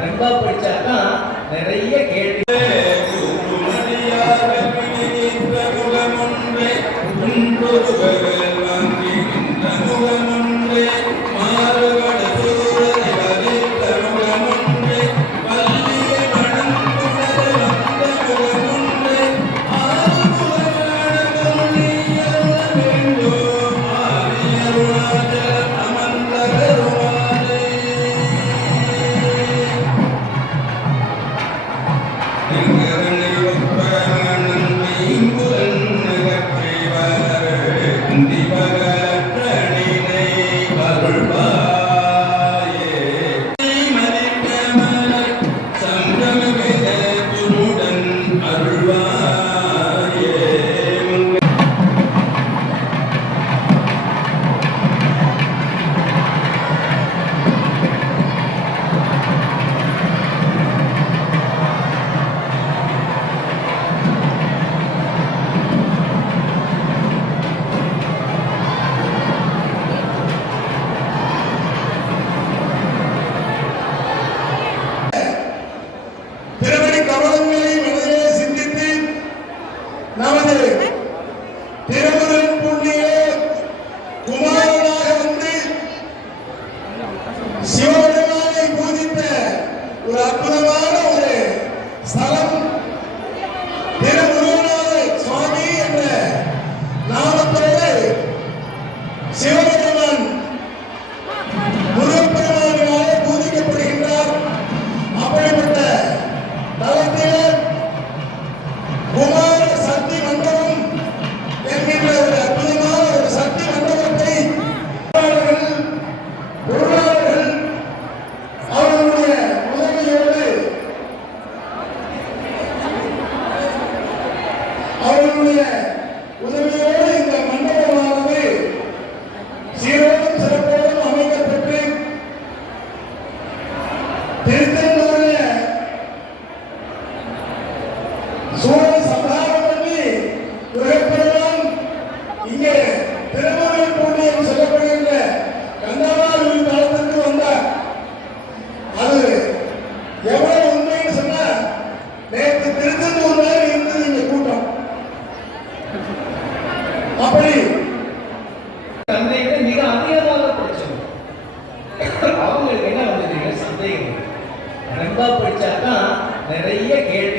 ரொம்ப படிச்சாதான் நிறைய கேள்வி சூழ சம்ஹாரம் பண்ணி முருகப்பெருமான் இங்கே திருமணம் பூண்டி என்று சொல்லப்படுகின்ற கந்தமாரி தளத்திற்கு வந்தார். அது எவ்வளவு உண்மைன்னு சொன்னா நேற்று திருத்தெந்தூர்ல இருந்தது இந்த கூட்டம். அப்படி தந்தையிட மிக அதிகமாக படிச்சவங்க. அவங்களுக்கு என்ன வந்ததுங்க சந்தேகம் ரொம்ப படிச்சாதான் நிறைய கேள்வி.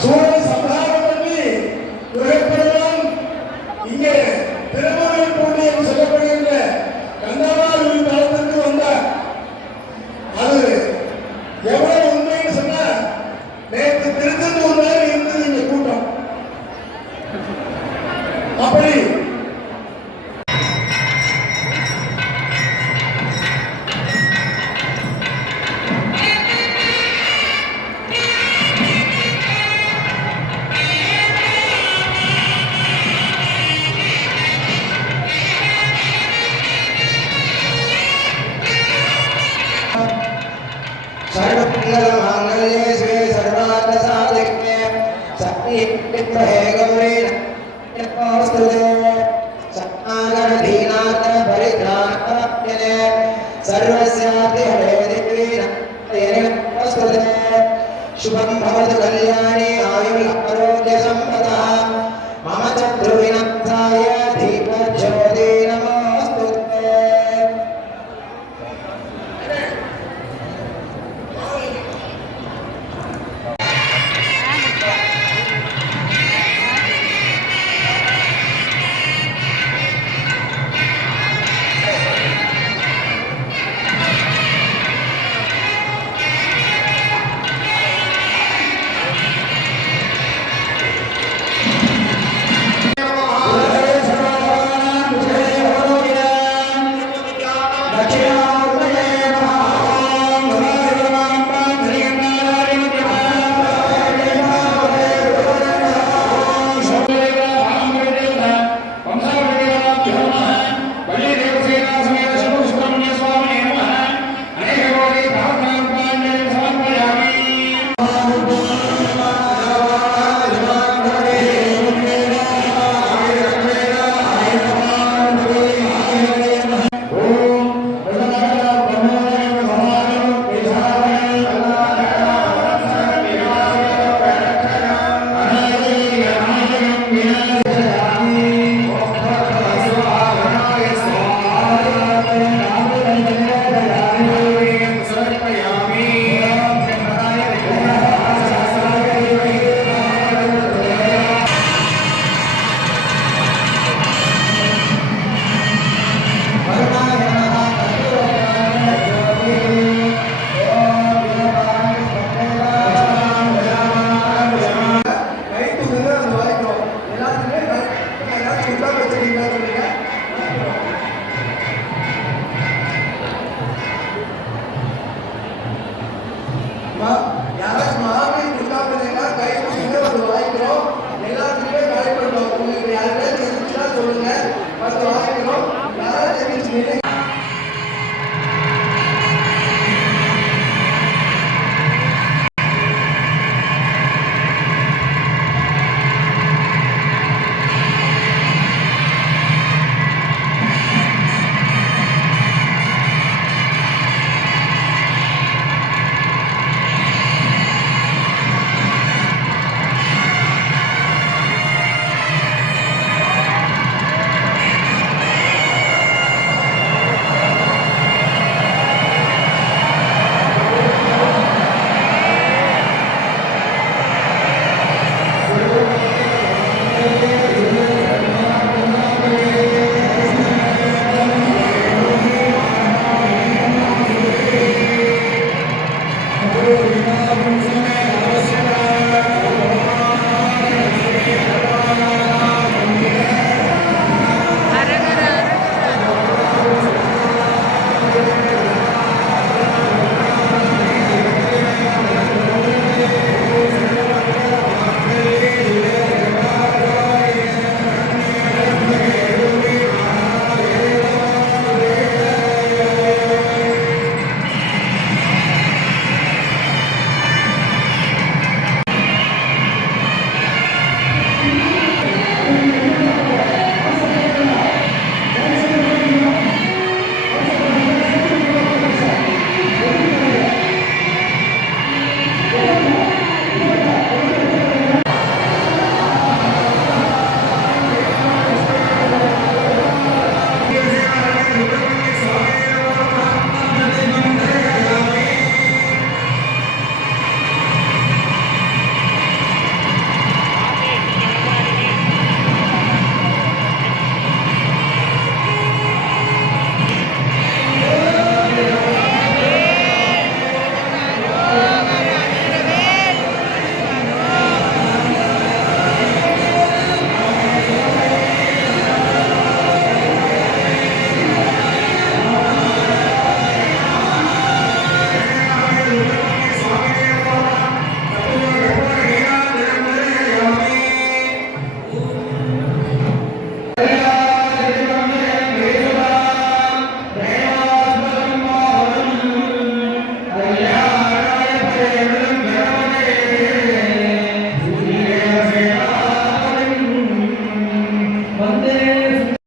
சூழல் சம்ஹாரம் பண்ணி மிகப்பெரும் இங்கே திருமண मङ्गलमाङ्गल्ये श्री सर्वार्थसाधिक्ये शक्ति विद्महे गौरी नमोस्तुते शक्तागणधीनाथ परित्राणाप्यने सर्वस्यापि हरे देवी नमोस्तुते शुभं भवतु कल्याणे आयुः आरोग्यसम्पन्न